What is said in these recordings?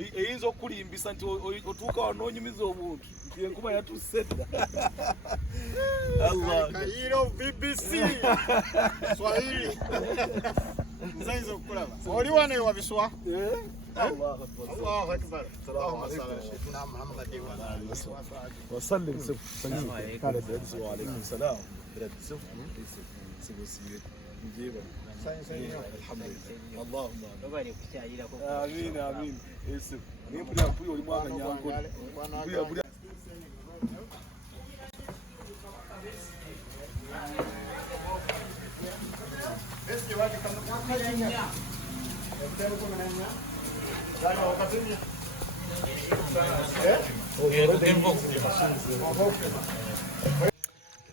eyinza okulimbisa nti otuuka wano onyumiza omuntu nti enkuba yatussedda. Kayira BBC Swahili nzaiza okulaba oli wano Wabiswa. Allahu akbar. وسلم سلام وعليكم السلام. نجيبه الحمد لله اللهم امين امين يسف نيبلي ابوي ولمwana nyankole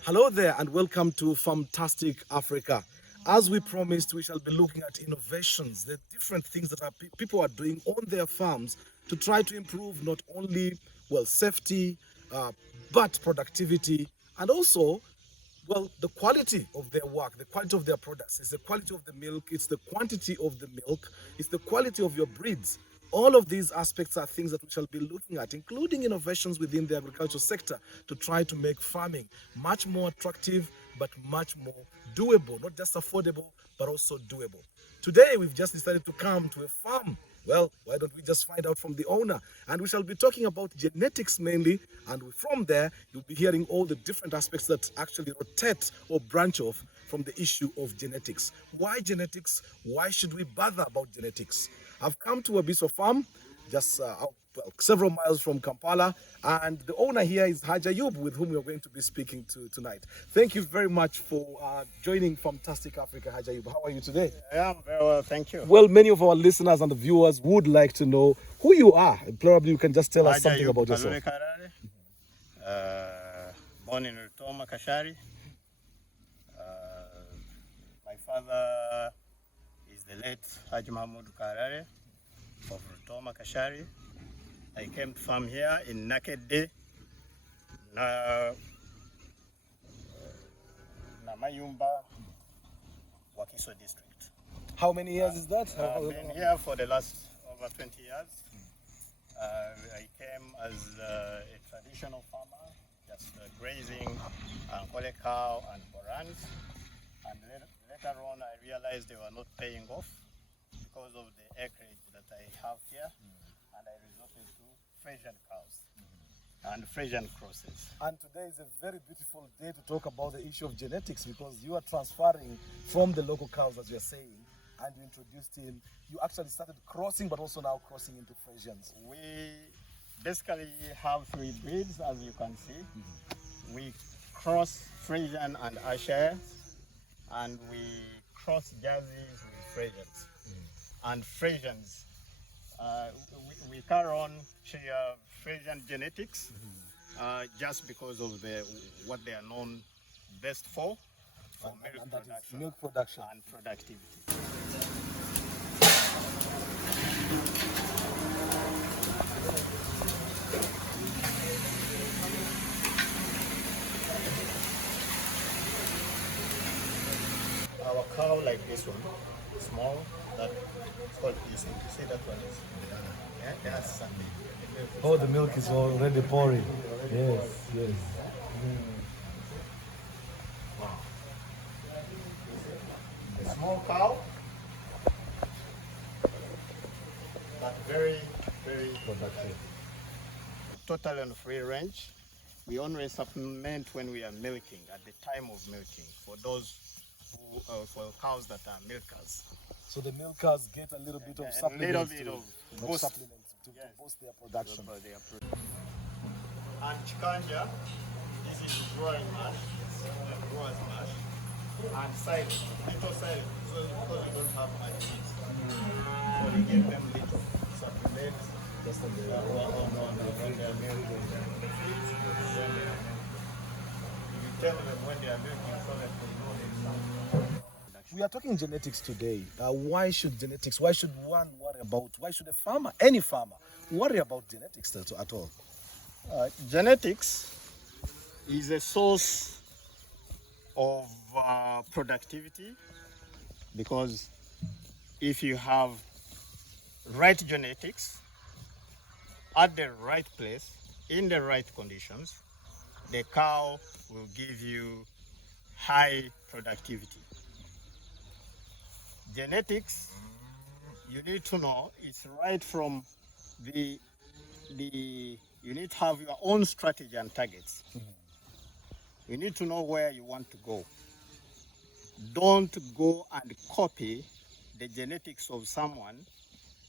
Hello there and welcome to FarmTastic Africa. As we promised, we shall be looking at innovations, the different things that people are doing on their farms to try to improve not only, well, safety, but productivity, and also, well, the quality of their work, the quality of their products. It's the quality of the milk, it's the quantity of the milk, it's the quality of your breeds. All of these aspects are things that we shall be looking at, including innovations within the agricultural sector to try to make farming much more attractive, but much more doable, not just affordable, but also doable. Today, we've just decided to come to a farm. Well, why don't we just find out from the owner? And we shall be talking about genetics mainly, and from there, you'll be hearing all the different aspects that actually rotate or branch off from the issue of genetics. Why genetics? Why should we bother about genetics? I've come to Wabiswa farm, just several miles from Kampala, and the owner here is Hajji Ayub, with whom we are going to be speaking to tonight. Thank you very much for joining FarmTastic Africa, Hajji Ayub. How are you today? Yeah, I'm very well, thank you. Well, many of our listeners and the viewers would like to know who you are. Probably you can just tell us something about yourself. Hajji Ayub Kalule Karaare, born in Rutoma, Kashari. My father is the late Hajji Ayub Kalule of Rutoma, Kashari. I came to farm here in Naked Day, Namayumba, Wakiso district. How many years is that? I've been here for the last over 20 years. I came as a traditional farmer, just grazing Ankole cow and borans. And later on I realized they were not paying off because of the acreage that I have here. And I resorted to Frisian cows and Frisian crosses. And today is a very beautiful day to talk about the issue of genetics, because you are transferring from the local cows, as you're saying, and you introduced in, you actually started crossing, but also now crossing into Frisians. We basically have 3 breeds, as you can see. We cross Frisian and Ayrshires, and we cross Jerseys with Frisians. And Frisians, we carry on Frisian genetics just because of what they are known best for milk production and productivity. Our cow like this one, small, that's called East. You see that one is? Yeah, that's something. Oh, the milk is already pouring. Yes, yes. Wow. A small cow, but very, very productive. Total and free range. We only supplement when we are milking, at the time of milking, for those who, for cows that are milkers. So the milkers get a little bit of supplements to boost their production. And chikanja, this is growing mash, growers mash, and silage, little silage, so because we don't have much seeds. So we give them little supplements, just on their milk. We tell them when they are milking so that they know themselves. We are talking genetics today. Why should genetics, why should one worry about, why should a farmer, any farmer, worry about genetics at all? Genetics is a source of productivity, because if you have right genetics, at the right place, in the right conditions, the cow will give you high productivity. Genetics, you need to know, it's right from the you need to have your own strategy and targets. You need to know where you want to go. Don't go and copy the genetics of someone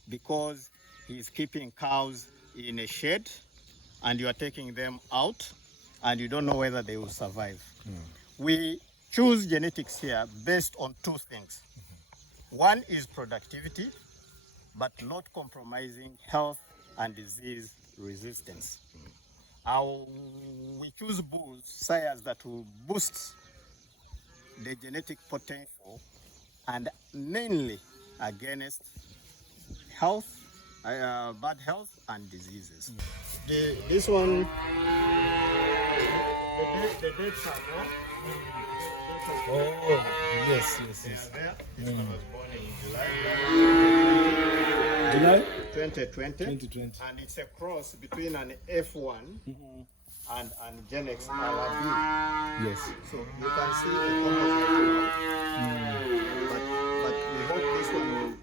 because he's keeping cows in a shed and you are taking them out and you don't know whether they will survive. We choose genetics here based on two things. One is productivity, but not compromising health and disease resistance. We choose bulls, sires that will boost the genetic potential and mainly against health, bad health and diseases. This one, the dates are there. Oh, yes. They are there. This one was born in July 2020. 2020. And it's a cross between an F1 and Gen X LRB. Yes. So you can see a composite but we hope this one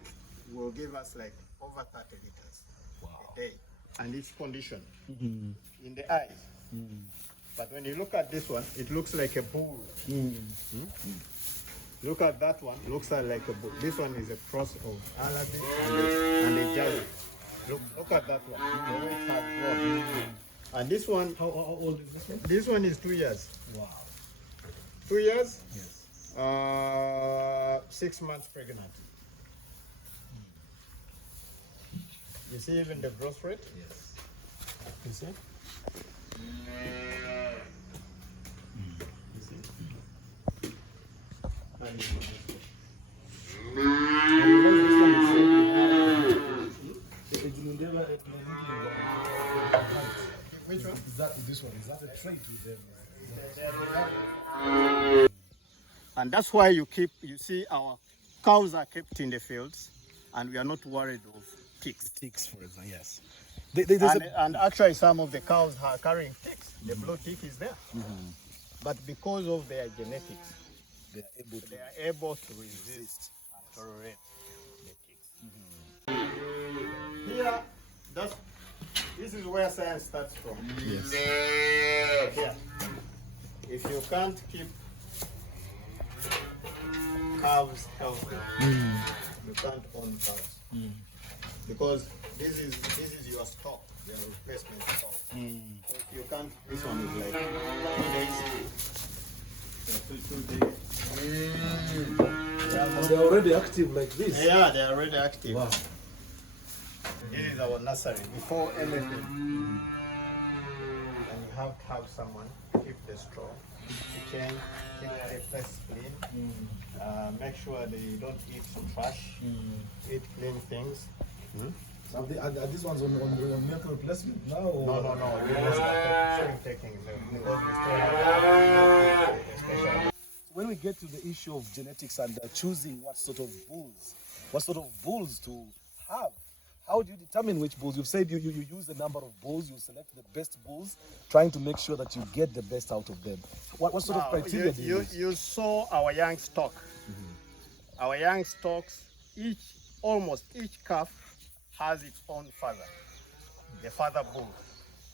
will give us like over 30 liters a day. And it's conditioned in the eyes. But when you look at this one, it looks like a bull. Look at that one, looks like a bull. This one is a cross of Alabi and a Jali. Look at that one. The way it has grown. And this one, How old is this one? this one is 2 years. Wow. 2 years? Yes. 6 months pregnant. You see even the growth rate? Yes. You see? You see? And which one? Is that this one? Is that a trait with them? And that's why you see our cows are kept in the fields and we are not worried of ticks. Ticks, for example, yes. And actually some of the cows are carrying ticks. The blue tick is there. But because of their genetics, they are able to resist and tolerate the ticks. Here, this is where science starts from. Yes. Here, if you can't keep calves healthy, you can't own cows. Because this is your stock, your replacement stock. So if you can't, this one is like 2 days. They're already active like this. Yeah, they're already active. Wow. This is our nursery before anything. And you have to have someone keep the straw, keep the chain, keep the place clean. Make sure they don't eat some trash, eat clean things. Are these ones on milk replacement now? Or? No. We just start taking them because we still have especially. When we get to the issue of genetics and choosing what sort of bulls to have, how do you determine which bulls? You've said you use the number of bulls, you select the best bulls, trying to make sure that you get the best out of them. What sort of criteria do you use? You saw our young stock. Our young stocks, almost each calf has its own father, the father bull.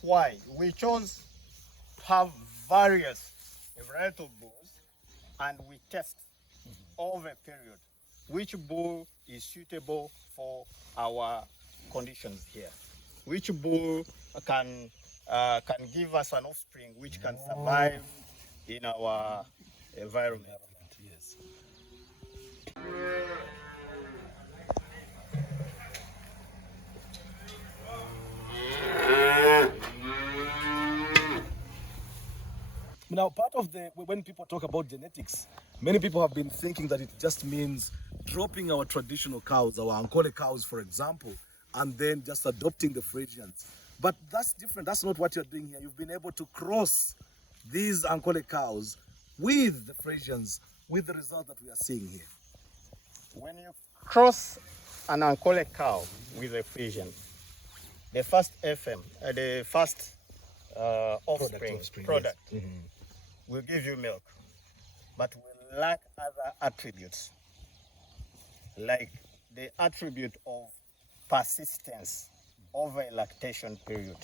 Why? We chose to have a variety of bulls, and we test over a period which bull is suitable for our conditions here. Which bull can give us an offspring which can survive in our environment. Yes. Now, part of when people talk about genetics, many people have been thinking that it just means dropping our traditional cows, our Ankole cows, for example, and then just adopting the freisians. But that's different. That's not what you're doing here. You've been able to cross these Ankole cows with the freisians, with the result that we are seeing here. When you cross an Ankole cow with a freisian, the first FM, the first offspring product yes. will give you milk, but will lack other attributes, like the attribute of persistence over a lactation period.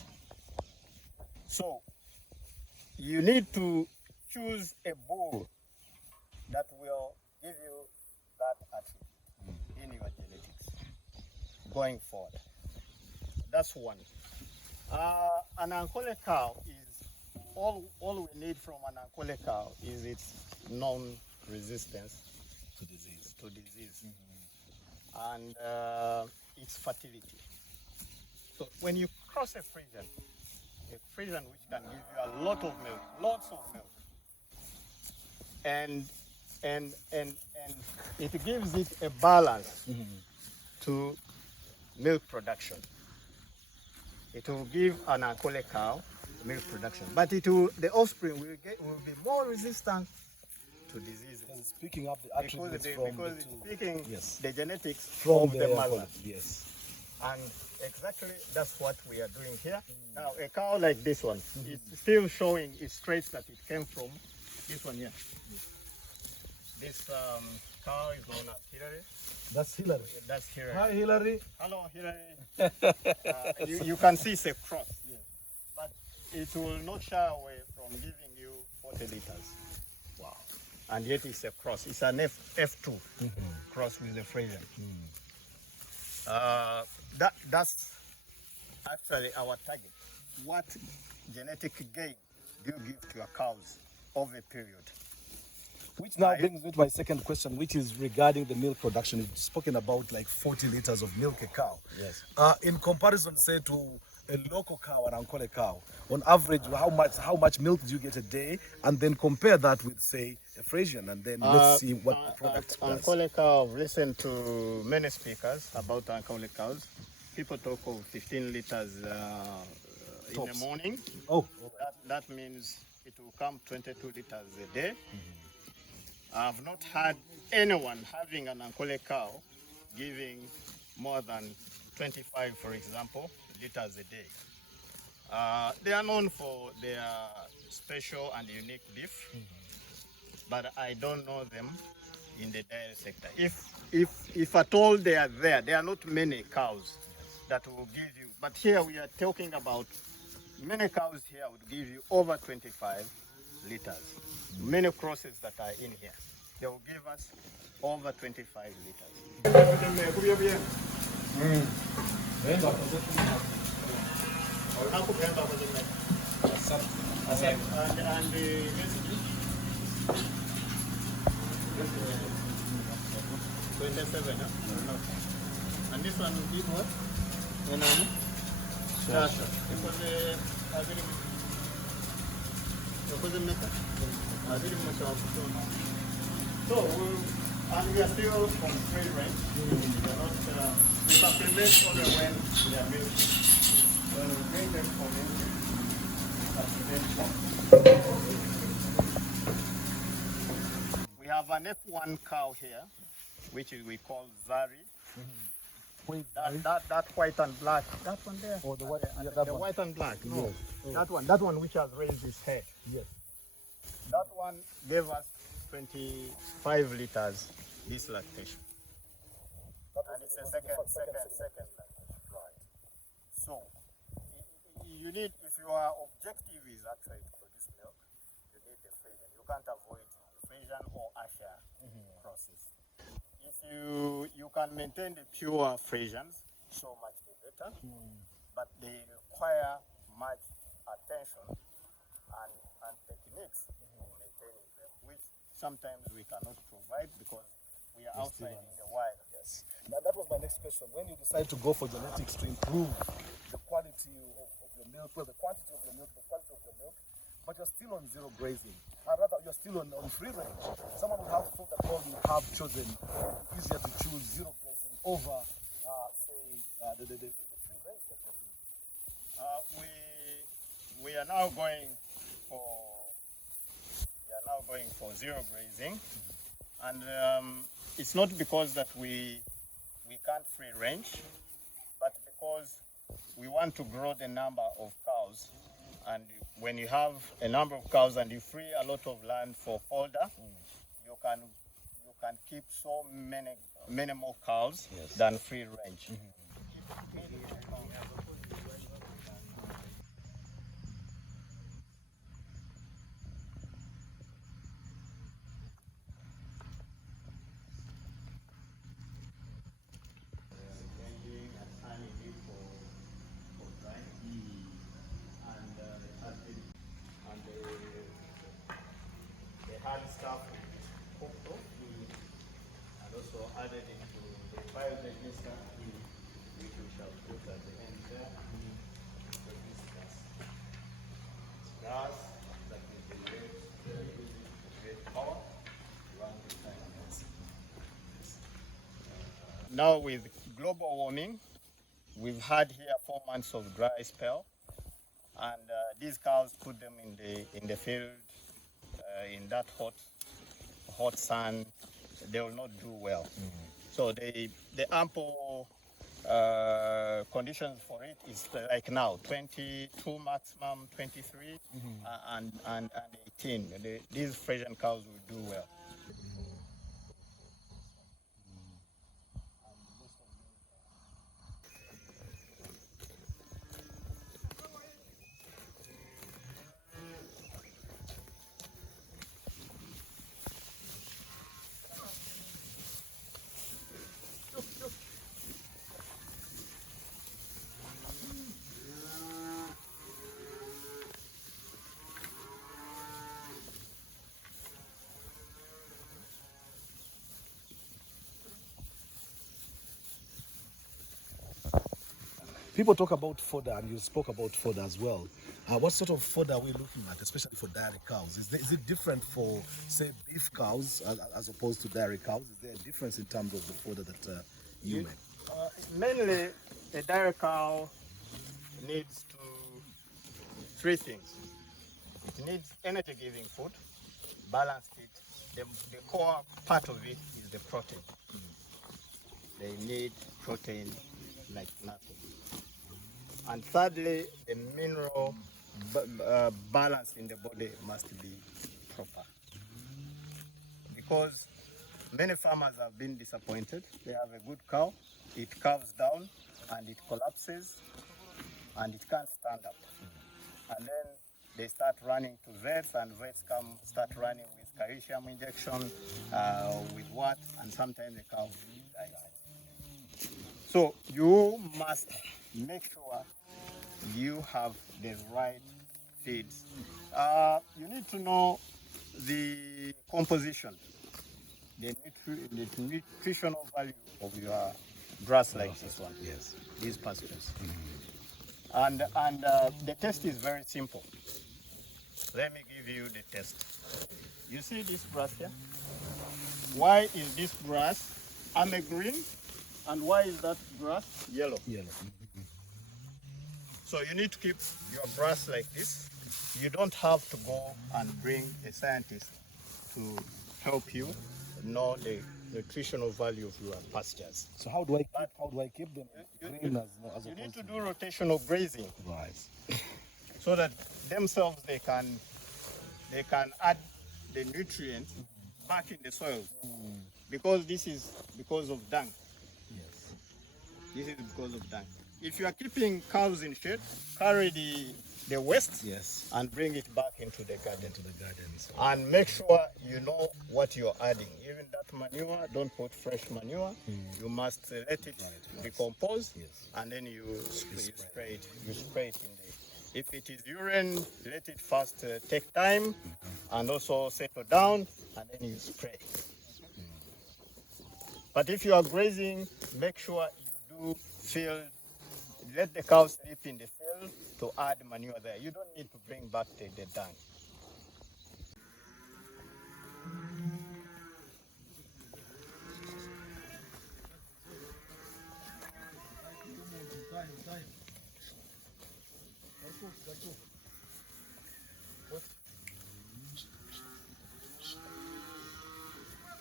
So you need to choose a bull that will give you that attribute in your genetics going forward. That's one. An Ankole cow is all we need from an Ankole cow is its non-resistance To disease. And its fertility. So when you cross a Frisian which can give you a lot of milk, lots of milk, and it gives it a balance to milk production. It will give an Ankole cow milk production, but the offspring will be more resistant to diseases. Because it's picking up the attributes Because it's picking yes. the genetics from of the mother. Yes. And exactly that's what we are doing here. Now, a cow like this one, it's still showing its traits that it came from this one here. This cow is known as Hillary. That's Hillary. That's Hillary. Hi, Hillary. Hello, Hillary. You can see it's a cross, but it will not shy away from giving you 40 liters. Wow. And yet it's a cross. It's an F2 cross with the Frisian. That's actually our target. What genetic gain do you give to your cows over a period? Which now brings me to my second question, which is regarding the milk production. You've spoken about like 40 liters of milk a cow. Yes. In comparison, say, to a local cow, an Ankole cow, on average, how much milk do you get a day? And then compare that with, say, a Frisian, and then let's see what the product does. Ankole cow, I've listened to many speakers about Ankole cows. People talk of 15 liters in the morning. Oh. That means it will come 22 liters a day. I've not had anyone having an Ankole cow giving more than 25, for example, liters a day. They are known for their special and unique beef, but I don't know them in the dairy sector. If at all they are there are not many cows that will give you. But here we are talking about many cows here would give you over 25 liters. Many crosses that are in here, they will give us over 25 liters. And the 27, huh? No. And this one is what? Sure. So, and we are still on free range. We supplement only when they are milking. When we bring them for milking, we have an F1 cow here, which we call Zari. That white and black, that one there. Oh, the white, the white and black. No, yes. that one which has raised its head. Yes. That one gave us 25 liters this lactation. And it's a second lactation. Right. So you need, if your objective is actually to produce milk, you need the Frisian. You can't avoid Frisian or Ayrshire crosses. If you can maintain the pure Frisians, so much the better, but they require much attention and techniques in maintaining them, which sometimes we cannot provide because we are outside in the wild. Yes. Now that was my next question. When you decide to go for genetics to improve the quality of your milk, well, the quantity of your milk, the quality of your milk, but you're still on zero grazing. Or rather, you're still on free range. Someone would have thought that, well, you have chosen, easier to choose zero grazing over, say, the free range that you're doing. We are now going for zero grazing, and it's not because that we can't free range, but because we want to grow the number of cows. And when you have a number of cows and you free a lot of land for fodder, you can keep so many more cows than free range. Hard stuff cooked off and also added into the biodigester, which we shall put at the end there. So this gas that will generate power to run the time. Now with global warming, we've had here 4 months of dry spell, and these cows, put them in the field in that hot sun, they will not do well. So the ample conditions for it is like now 22 maximum, 23 and 18. These Frisian cows will do well. People talk about fodder, and you spoke about fodder as well. What sort of fodder are we looking at, especially for dairy cows? Is it different for, say, beef cows as opposed to dairy cows? Is there a difference in terms of the fodder that you make? Mainly, a dairy cow needs three things. It needs energy-giving food, balanced it. The core part of it is the protein. They need protein like nothing. And thirdly, the mineral balance in the body must be proper. Because many farmers have been disappointed. They have a good cow, it calves down and it collapses and it can't stand up. And then they start running to vets, and vets start running with calcium injection, with what, and sometimes the cow dies. So you must make sure you have the right feeds. You need to know the composition, the nutritional value of your grass like this one. Yes. These pastures. And the test is very simple. Let me give you the test. You see this grass here? Why is this grass green, and why is that grass yellow? Yellow. So you need to keep your grass like this. You don't have to go and bring a scientist to help you know the nutritional value of your pastures. So how do I keep them green as You need opposed to do rotational grazing, right? so that themselves they can add the nutrients back in the soil, because this is because of dung. Yes. This is because of dung. If you are keeping cows in shade, carry the waste Yes. and bring it back into the garden. Into the gardens. And make sure you know what you're adding. Even that manure, don't put fresh manure. You must let it decompose, and then you spray it. You spray it in there. If it is urine, let it first take time and also settle down, and then you spray. But if you are grazing, make sure you do field. Let the cows sleep in the field to add manure there. You don't need to bring back the dung.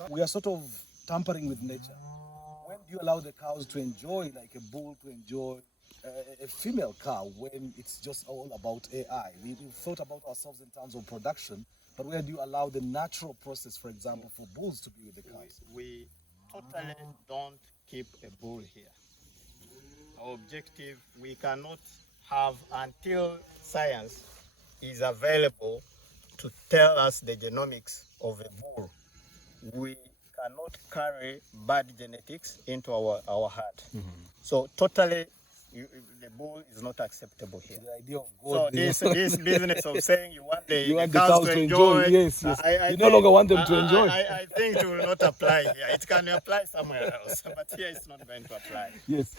We are sort of tampering with nature. When do you allow the cows to enjoy, like a bull to enjoy a female cow when it's just all about AI? We thought about ourselves in terms of production, but where do you allow the natural process, for example, for bulls to be with the cows? We totally don't keep a bull here. Our objective, we cannot have until science is available to tell us the genomics of a bull. We cannot carry bad genetics into our herd. So totally, the bull is not acceptable here. The idea of So God. this business of saying you want You want the cows to enjoy, yes, yes. I You no longer want them to I- enjoy. I think it will not apply here. It can apply somewhere else, but here it's not going to apply. Yes.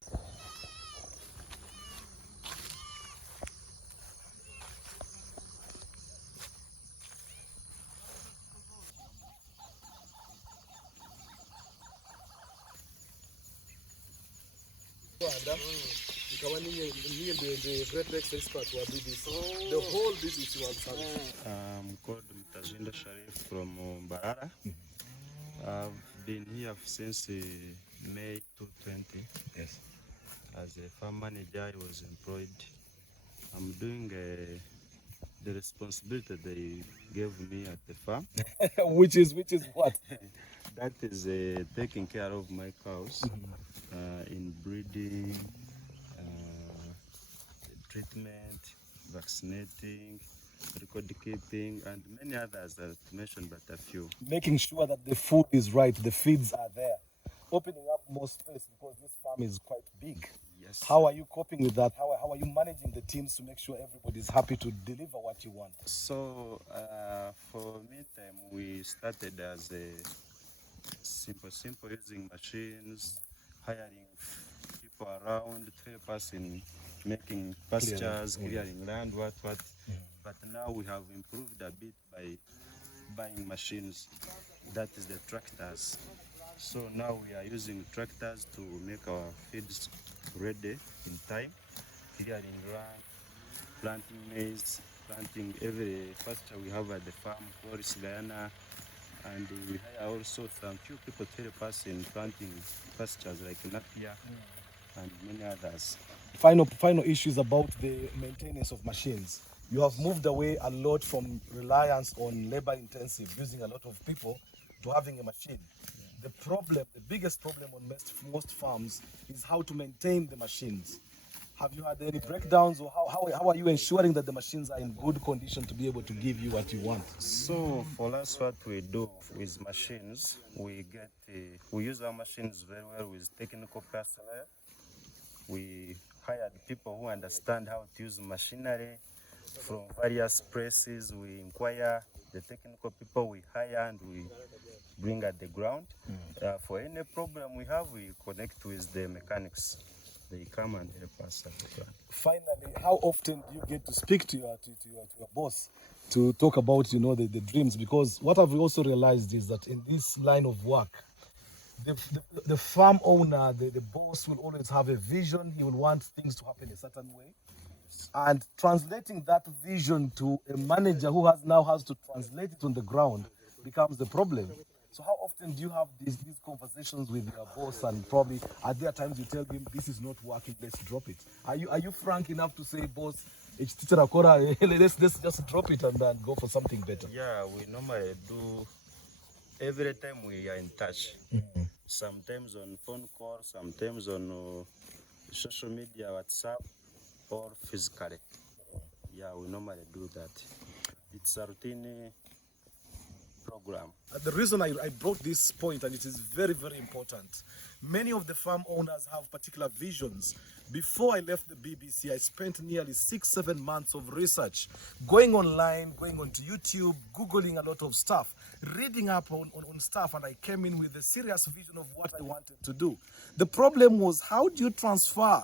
The Great Lakes expert who did this. The whole business you have done. I'm called Mutazinda Sharif from Barara. I've been here since May 2020. Yes. As a farm manager, I was employed. I'm doing the responsibility they gave me at the farm. which is what? That is taking care of my cows in breeding, treatment, vaccinating, record keeping, and many others that I mentioned but a few. Making sure that the food is right, the feeds are there. Opening up more space because this farm is quite big. Yes. How are you coping with that? How are you managing the teams to make sure everybody's happy to deliver what you want? So for meantime, we started as a simple using machines, hiring people around to help us in making pastures, clearing land, what. But now we have improved a bit by buying machines. That is the tractors. So now we are using tractors to make our feeds ready in time, clearing land, planting maize, planting every pasture we have at the farm, forest Guyana, and we hire also some few people to help us in planting pastures like Napier and many others. Final issues about the maintenance of machines. You have moved away a lot from reliance on labor intensive, using a lot of people, to having a machine. The biggest problem on most farms is how to maintain the machines. Have you had any breakdowns, or how are you ensuring that the machines are in good condition to be able to give you what you want? So for us, what we do with machines, we use our machines very well with technical personnel. We hired people who understand how to use machinery from various places. We inquire the technical people we hire and we bring at the ground. For any problem we have, we connect with the mechanics. They come and help us at the ground. Finally, how often do you get to speak to your boss to talk about the dreams? Because what I've also realized is that in this line of work, the farm owner, the boss will always have a vision. He will want things to happen a certain way. And translating that vision to a manager who has to translate it on the ground becomes the problem. So how often do you have these conversations with your boss, and probably at there times you tell him this is not working, let's drop it? Are you frank enough to say, boss, let's just drop it and then go for something better? Yeah, we normally do. Every time we are in touch, sometimes on phone call, sometimes on social media, WhatsApp, or physically. Yeah, we normally do that. It's a routine program. The reason I brought this point, and it is very, very important, many of the farm owners have particular visions. Before I left the BBC, I spent nearly 6-7 months of research, going online, going onto YouTube, Googling a lot of stuff, reading up on stuff, and I came in with a serious vision of what I wanted to do. The problem was, how do you transfer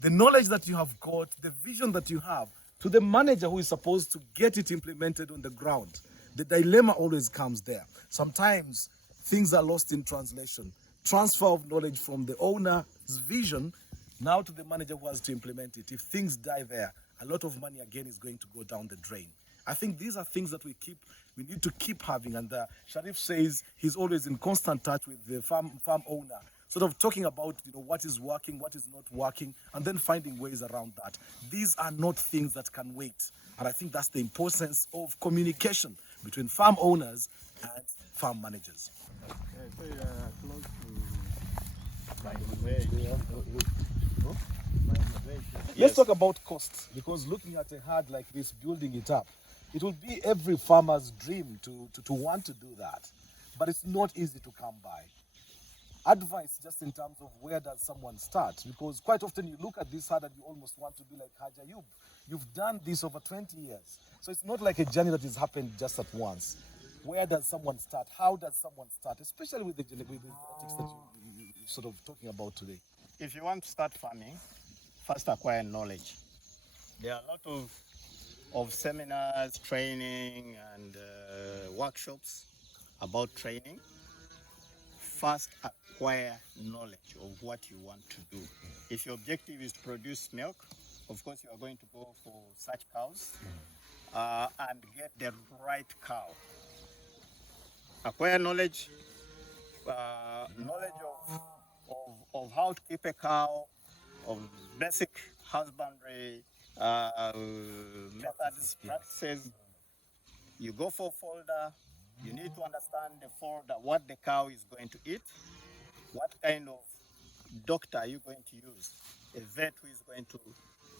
the knowledge that you have got, the vision that you have, to the manager who is supposed to get it implemented on the ground? The dilemma always comes there. Sometimes things are lost in translation. Transfer of knowledge from the owner's vision now to the manager who has to implement it. If things die there, a lot of money again is going to go down the drain. I think these are things that we need to keep having. And Sharif says he's always in constant touch with the farm owner sort of talking about what is working, what is not working, and then finding ways around that. These are not things that can wait, and I think that's the importance of communication between farm owners and farm managers. So you are close to my innovation. Let's talk about costs, because looking at a herd like this, building it up, it will be every farmer's dream to want to do that, but it's not easy to come by. Advice just in terms of where does someone start, because quite often you look at this herd and you almost want to be like Hajji Ayub. You've done this over 20 years, so it's not like a journey that has happened just at once. Where does someone start? How does someone start, especially with the genetics that you're sort of talking about today? If you want to start farming, first acquire knowledge. There are a lot of seminars, training, and workshops about training. First acquire knowledge of what you want to do. If your objective is to produce milk, of course you are going to go for such cows and get the right cow. Acquire knowledge, knowledge of how to keep a cow, of basic husbandry methods, practices. You go for a folder. You need to understand the folder, what the cow is going to eat, what kind of doctor are you going to use, a vet who is going to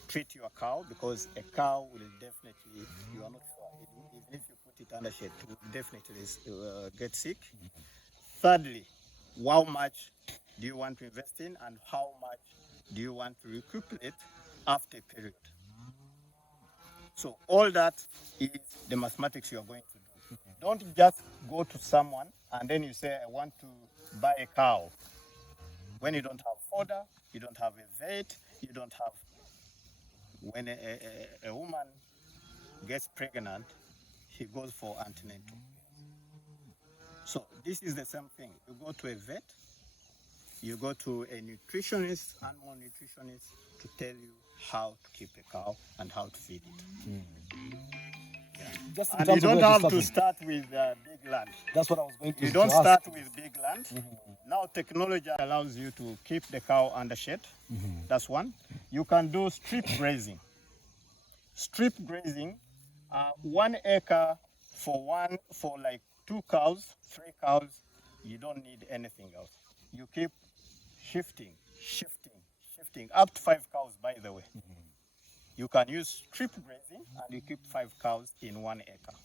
treat your cow, because a cow will definitely, you are not sure, even if you put it under shade, it will definitely get sick. Thirdly, how much do you want to invest in, and how much do you want to recuperate after a period? So all that is the mathematics you are going to do. Don't just go to someone and then you say, I want to buy a cow. When you don't have fodder, you don't have a vet, you don't have... When a woman gets pregnant, she goes for antenatal. So this is the same thing. You go to a vet, you go to a nutritionist, animal nutritionist, to tell you how to keep a cow and how to feed it. Just in And terms you of don't where have to to start start with big land. That's what I was going to You don't ask. start with big land. Now technology allows you to keep the cow under shade. That's one. You can do strip grazing. Strip grazing, 1 acre for like 2 cows, 3 cows. You don't need anything else. You keep shifting, up to 5 cows, by the way. You can use strip grazing and you keep 5 cows in 1 acre.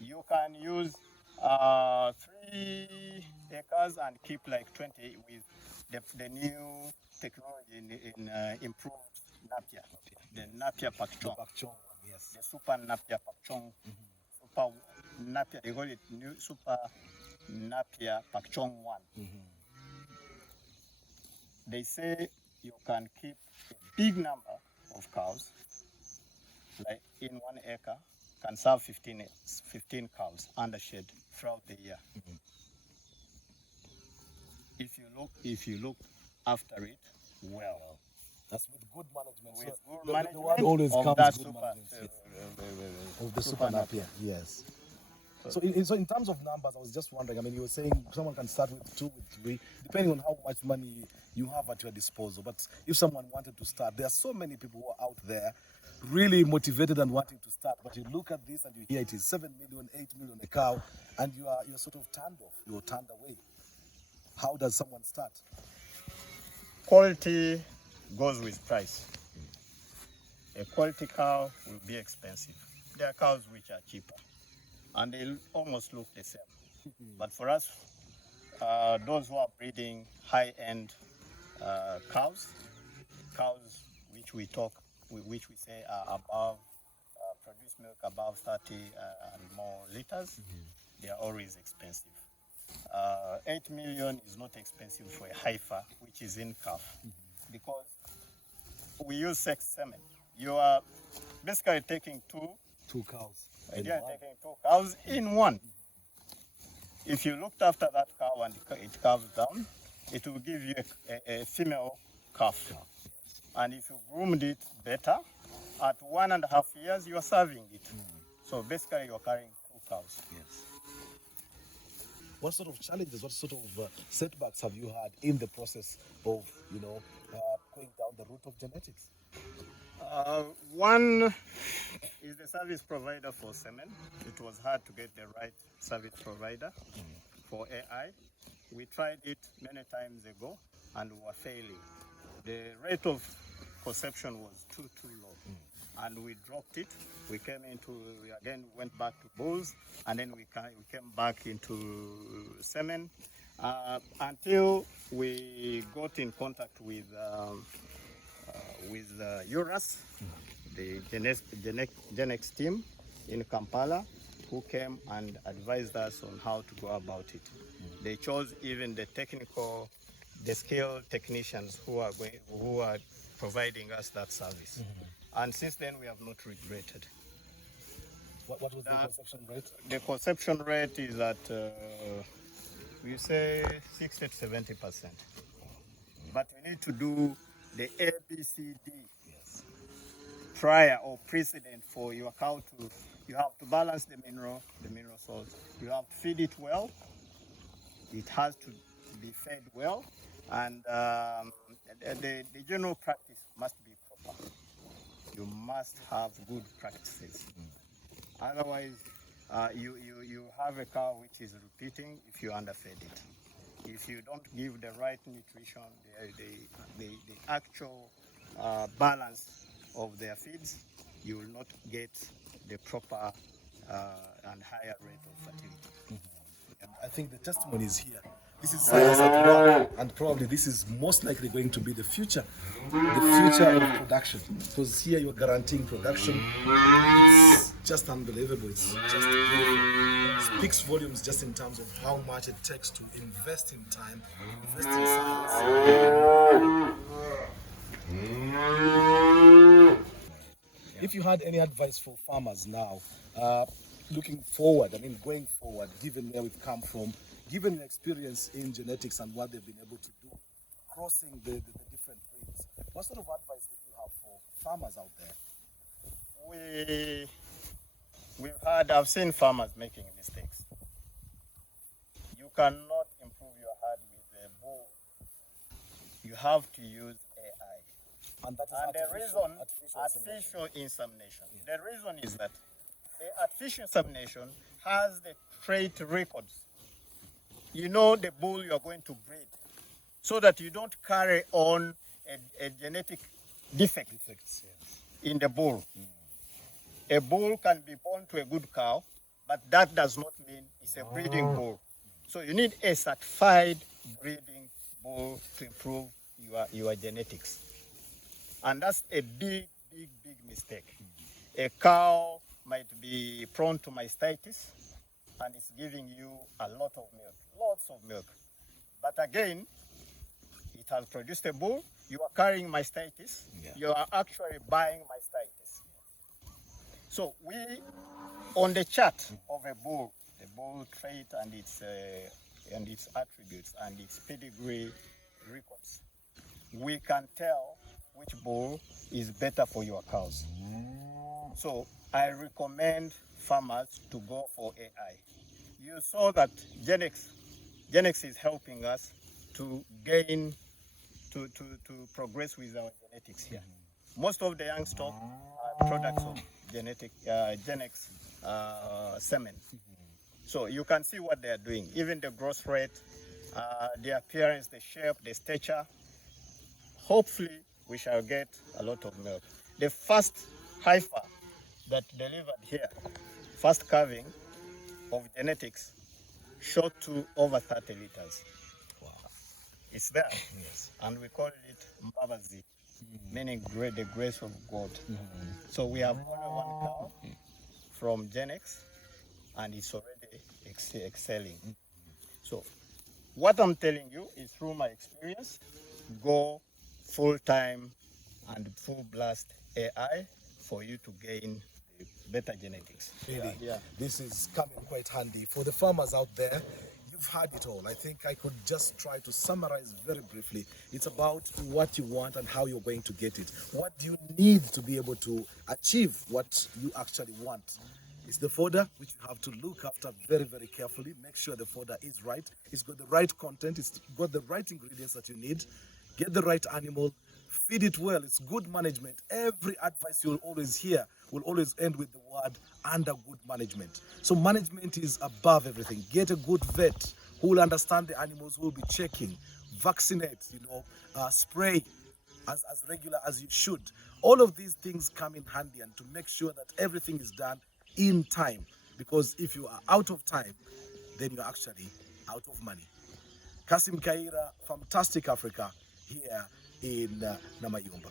You can use 3 acres and keep like 20 with the new technology in improved Napier, the Napier Pakchong, Yes. the Super Napier Pakchong, Super Napier, they call it new Super Napier Pakchong 1. They say you can keep a big number of cows, like in 1 acre, can serve 15 cows under shade throughout the year. If you look after it well. That's with good management. With So good management the word always of comes that good super, management. Yes. Of the super super Napier, yes. So in terms of numbers, I was just wondering, I mean, you were saying someone can start with 2, with 3, depending on how much money you have at your disposal. But if someone wanted to start, there are so many people who are out there really motivated and wanting to start. But you look at this and you hear it is 7 million, 8 million a cow, and you're sort of turned off, you're turned away. How does someone start? Quality goes with price. A quality cow will be expensive. There are cows which are cheaper, and they almost look the same. But for us, those who are breeding high-end cows which we say are above, produce milk above 30 and more liters, they are always expensive. 8 million is not expensive for a heifer, which is in calf, because we use sex semen. You are basically taking two cows. You are taking 2 cows in one. If you looked after that cow and it calves down, it will give you a female calf. And if you groomed it better, at 1.5 years, you are serving it. So basically, you are carrying 2 cows. Yes. What sort of challenges, what sort of setbacks have you had in the process of, going down the route of genetics? One is the service provider for semen. It was hard to get the right service provider for AI. We tried it many times ago and we were failing. The rate of conception was too low, and we dropped it. We went back to bulls, and then we came back into semen until we got in contact with Eurus, the genetics team in Kampala, who came and advised us on how to go about it. They chose even the skilled technicians who are providing us that service. And since then, we have not regretted. What was the conception rate? The conception rate is at, we say 60 to 70%. But we need to do the ABCD prior or precedent for your cow to. You have to balance the mineral salts. You have to feed it well. It has to be fed well, and the general practice must be proper. You must have good practices. Otherwise, you have a cow which is repeating if you underfed it. If you don't give the right nutrition, the actual balance of their feeds, you will not get the proper and higher rate of fertility. I think the testimony is here. This is science at work, and probably this is most likely going to be the future of production. Because here you're guaranteeing production. It's just unbelievable. It's just beautiful. It speaks volumes just in terms of how much it takes to invest in time, invest in science. If you had any advice for farmers now, looking forward, going forward, given where we've come from, given your experience in genetics and what they've been able to do, crossing the different breeds, what sort of advice would you have for farmers out there? I've seen farmers making mistakes. You cannot improve your herd with a bull. You have to use AI. And that is artificial insemination. The reason is that the artificial insemination has the trait records. You know the bull you are going to breed, so that you don't carry on a genetic defect in the bull. A bull can be born to a good cow, but that does not mean it's a breeding bull. So you need a certified breeding bull to improve your genetics. And that's a big mistake. A cow might be prone to mastitis, and it's giving you a lot of milk, lots of milk. But again, it has produced a bull, you are carrying mastitis, you are actually buying mastitis. So on the chart of a bull, the bull trait and its attributes and its pedigree records, we can tell which bull is better for your cows. So I recommend farmers to go for AI. You saw that genetics is helping us to gain, to progress with our genetics here. Most of the young stock are products of genetics semen. So you can see what they are doing. Even the growth rate, the appearance, the shape, the stature. Hopefully, we shall get a lot of milk. The first heifer that delivered here, first calving of genetics, shot to over 30 liters. Wow. It's there. Yes. And we call it Mbabazi, meaning the grace of God. So we have only one cow from genetics, and it's already excelling. So what I'm telling you is through my experience, go full-time and full blast AI for you to gain better genetics. Really, this is coming quite handy. For the farmers out there, you've had it all. I think I could just try to summarize very briefly. It's about what you want and how you're going to get it. What do you need to be able to achieve what you actually want? It's the fodder, which you have to look after very, very carefully. Make sure the fodder is right. It's got the right content. It's got the right ingredients that you need. Get the right animal. Feed it well. It's good management. Every advice you'll always hear will always end with the word under good management. So management is above everything. Get a good vet who will understand the animals, who will be checking, vaccinate, spray as regular as you should. All of these things come in handy, and to make sure that everything is done in time. Because if you are out of time, then you're actually out of money. Kassim Kayira, FarmTastic Africa, here in Namayumba.